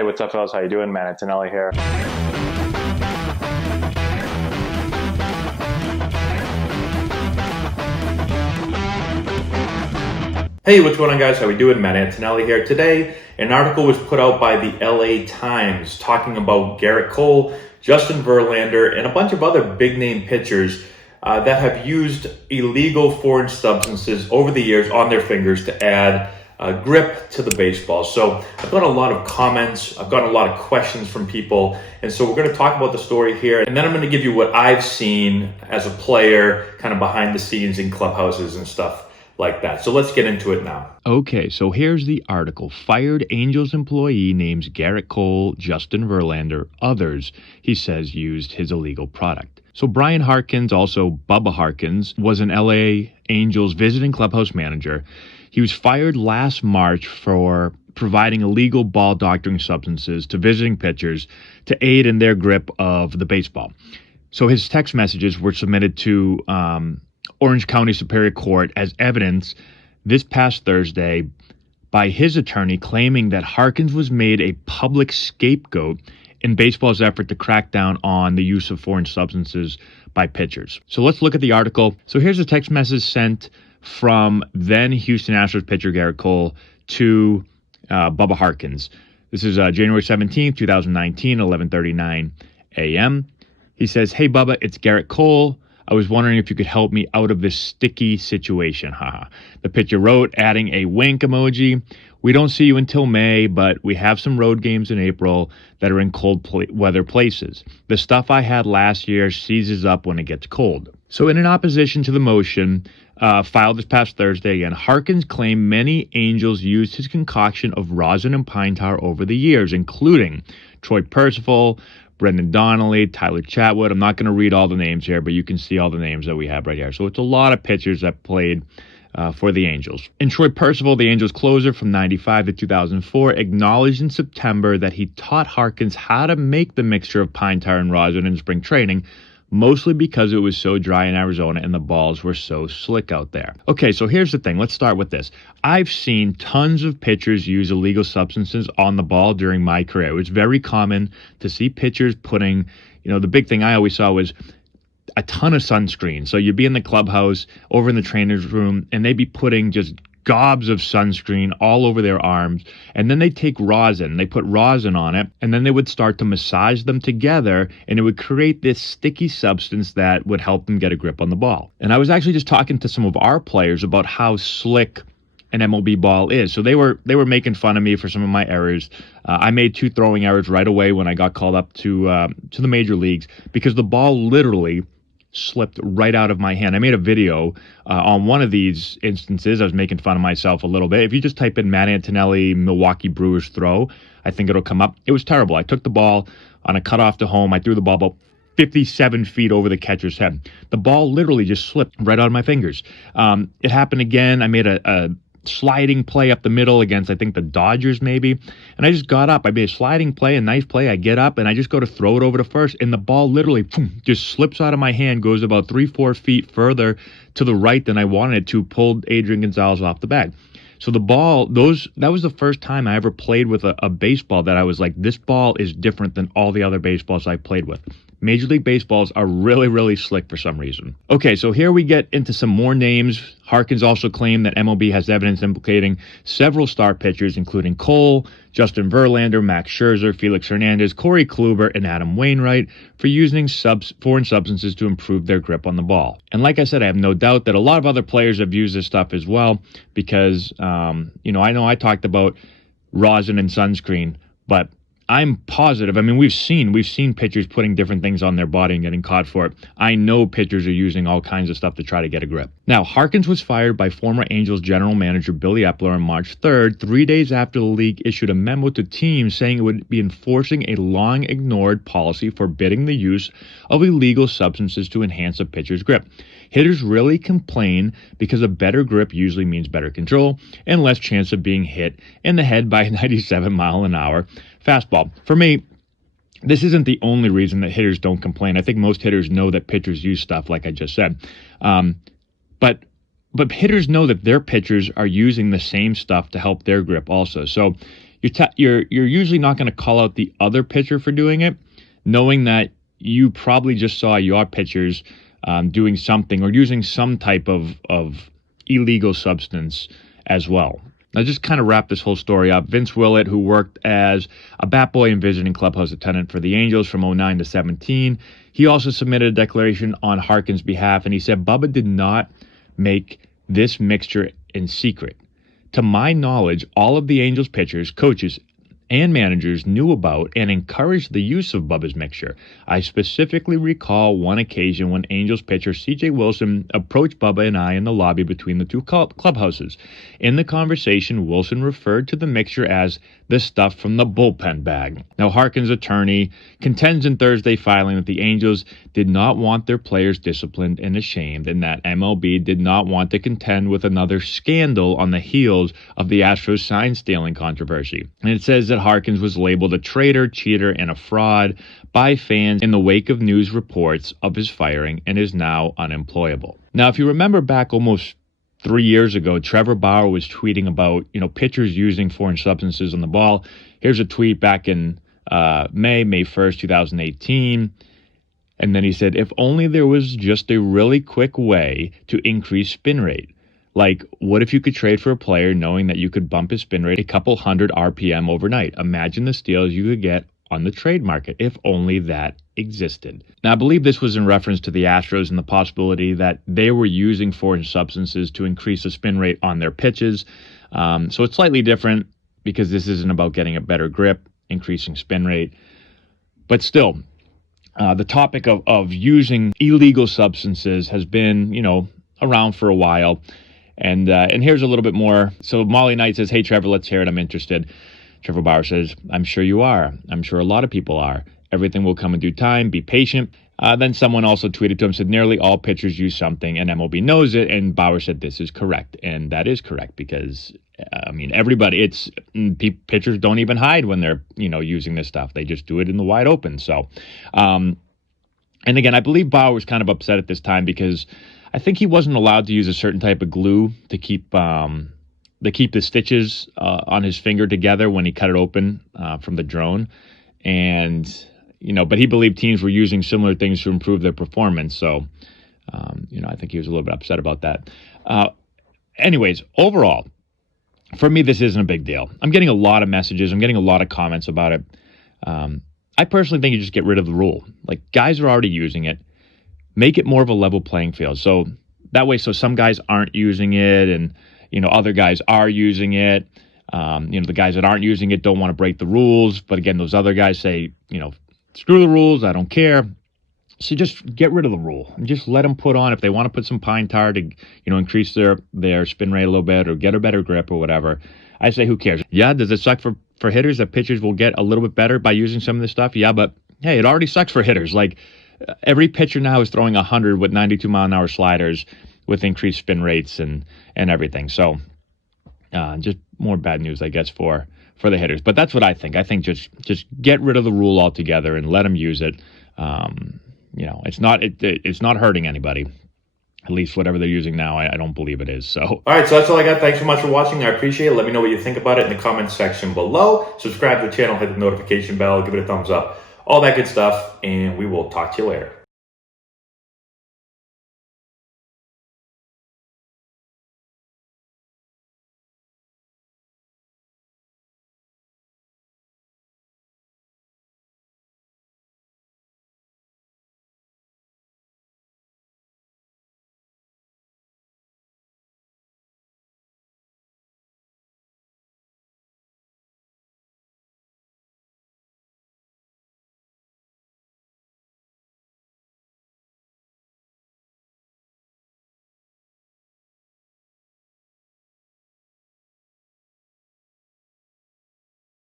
Hey, what's up, fellas? How you doing? Man, it's Anelli here. Hey, what's going on, guys? How we doing? Matt Antonelli here. Today, an article was put out by the LA Times talking about Gerrit Cole, Justin Verlander, and a bunch of other big-name pitchers that have used illegal foreign substances over the years on their fingers to add grip to the baseball. So I've got a lot of comments, I've got a lot of questions from people, and so we're going to talk about the story here, and then I'm going to give you what I've seen as a player, kind of behind the scenes in clubhouses and stuff like that. So let's get into it now. Okay, so here's the article. Fired Angels employee names Gerrit Cole, Justin Verlander, others, he says, used his illegal product. So Brian Harkins, also Bubba Harkins, was an LA Angels visiting clubhouse manager. He was fired last March for providing illegal ball doctoring substances to visiting pitchers to aid in their grip of the baseball. So his text messages were submitted to Orange County Superior Court as evidence this past Thursday by his attorney, claiming that Harkins was made a public scapegoat in baseball's effort to crack down on the use of foreign substances by pitchers. So let's look at the article. So here's a text message sent from then Houston Astros pitcher Gerrit Cole to Bubba Harkins. This is January 17th, 2019, 11:39 a.m. He says, "Hey Bubba, it's Gerrit Cole. I was wondering if you could help me out of this sticky situation, haha." The pitcher wrote, adding a wink emoji. "We don't see you until May, but we have some road games in April that are in cold weather places. The stuff I had last year seizes up when it gets cold." So in opposition to the motion filed this past Thursday, again, Harkins claimed many Angels used his concoction of rosin and pine tar over the years, including Troy Percival, Brendan Donnelly, Tyler Chatwood. I'm not going to read all the names here, but you can see all the names that we have right here. So it's a lot of pitchers that played for the Angels. And Troy Percival, the Angels closer from 95 to 2004, acknowledged in September that he taught Harkins how to make the mixture of pine tar and rosin in spring training, mostly because it was so dry in Arizona and the balls were so slick out there. Okay, so here's the thing. Let's start with this. I've seen tons of pitchers use illegal substances on the ball during my career. It was very common to see pitchers putting, the big thing I always saw was a ton of sunscreen. So you'd be in the clubhouse, over in the trainer's room, and they'd be putting just gobs of sunscreen all over their arms, and then they take rosin, they put rosin on it, and then they would start to massage them together, and it would create this sticky substance that would help them get a grip on the ball. And I was actually just talking to some of our players about how slick an MLB ball is. So they were making fun of me for some of my errors. I made 2 throwing errors right away when I got called up to the major leagues, because the ball literally slipped right out of my hand. I made a video on one of these instances. I was making fun of myself a little bit. If you just type in Matt Antonelli, Milwaukee Brewers throw, I think it'll come up. It was terrible. I took the ball on a cutoff to home. I threw the ball about 57 feet over the catcher's head. The ball literally just slipped right out of my fingers. It happened again. I made a sliding play up the middle against, I think, the Dodgers maybe. And I just got up. I made a sliding play, a nice play. I get up and I just go to throw it over to first, and the ball literally just slips out of my hand, goes about 3-4 feet further to the right than I wanted it to, pulled Adrian Gonzalez off the bag. So the ball, that was the first time I ever played with a baseball that I was like, this ball is different than all the other baseballs I played with. Major League Baseballs are really, really slick for some reason. Okay, so here we get into some more names. Harkins also claimed that MLB has evidence implicating several star pitchers, including Cole, Justin Verlander, Max Scherzer, Felix Hernandez, Corey Kluber, and Adam Wainwright for using foreign substances to improve their grip on the ball. And like I said, I have no doubt that a lot of other players have used this stuff as well, because, I know I talked about rosin and sunscreen, but I'm positive. I mean, we've seen pitchers putting different things on their body and getting caught for it. I know pitchers are using all kinds of stuff to try to get a grip. Now, Harkins was fired by former Angels general manager Billy Epler on March 3rd, 3 days after the league issued a memo to teams saying it would be enforcing a long-ignored policy forbidding the use of illegal substances to enhance a pitcher's grip. Hitters really complain because a better grip usually means better control and less chance of being hit in the head by a 97-mile-an-hour fastball. For me, this isn't the only reason that hitters don't complain. I think most hitters know that pitchers use stuff, like I just said. But hitters know that their pitchers are using the same stuff to help their grip also. So, you're usually not going to call out the other pitcher for doing it, knowing that you probably just saw your pitchers doing something or using some type of illegal substance as well. Now, just kind of wrap this whole story up. Vince Willett, who worked as a bat boy and visiting clubhouse attendant for the Angels from 09 to 17, he also submitted a declaration on Harkins' behalf, and he said Bubba did not make this mixture in secret. To my knowledge, all of the Angels pitchers, coaches, and managers knew about and encouraged the use of Bubba's mixture. I specifically recall one occasion when Angels pitcher C.J. Wilson approached Bubba and I in the lobby between the two clubhouses. In the conversation, Wilson referred to the mixture as the stuff from the bullpen bag. Now, Harkins' attorney contends in Thursday filing that the Angels did not want their players disciplined and ashamed, and that MLB did not want to contend with another scandal on the heels of the Astros sign stealing controversy. And it says that Harkins was labeled a traitor, cheater, and a fraud by fans in the wake of news reports of his firing and is now unemployable. Now, if you remember back almost 3 years ago, Trevor Bauer was tweeting about, pitchers using foreign substances on the ball. Here's a tweet back in May 1st, 2018. And then he said, if only there was just a really quick way to increase spin rate. Like, what if you could trade for a player knowing that you could bump his spin rate a couple hundred RPM overnight? Imagine the steals you could get on the trade market if only that existed. Now, I believe this was in reference to the Astros and the possibility that they were using foreign substances to increase the spin rate on their pitches. So it's slightly different because this isn't about getting a better grip, increasing spin rate. But still, the topic of using illegal substances has been, around for a while. And here's a little bit more. So Molly Knight says, hey, Trevor, let's hear it. I'm interested. Trevor Bauer says, I'm sure you are. I'm sure a lot of people are. Everything will come in due time. Be patient. Then someone also tweeted to him, said, nearly all pitchers use something, and MLB knows it. And Bauer said, this is correct. And that is correct because, everybody, pitchers don't even hide when they're, using this stuff. They just do it in the wide open. So, and again, I believe Bauer was kind of upset at this time because I think he wasn't allowed to use a certain type of glue to keep the stitches on his finger together when he cut it open from the drone. And, but he believed teams were using similar things to improve their performance. So, I think he was a little bit upset about that. Anyways, overall, for me, this isn't a big deal. I'm getting a lot of messages. I'm getting a lot of comments about it. I personally think you just get rid of the rule. Like, guys are already using it. Make it more of a level playing field. So that way, so some guys aren't using it and, other guys are using it. The guys that aren't using it don't want to break the rules. But again, those other guys say, screw the rules. I don't care. So just get rid of the rule and just let them put on. If they want to put some pine tar to, increase their spin rate a little bit or get a better grip or whatever, I say, who cares? Yeah, does it suck for hitters that pitchers will get a little bit better by using some of this stuff? Yeah, but hey, it already sucks for hitters. Like, every pitcher now is throwing 100 with 92-mile-an-hour sliders with increased spin rates and everything. So just more bad news, I guess, for the hitters. But that's what I think. I think just get rid of the rule altogether and let them use it. It's not hurting anybody. At least whatever they're using now, I don't believe it is. So, all right, so that's all I got. Thanks so much for watching. I appreciate it. Let me know what you think about it in the comments section below. Subscribe to the channel, hit the notification bell, give it a thumbs up, all that good stuff, and we will talk to you later.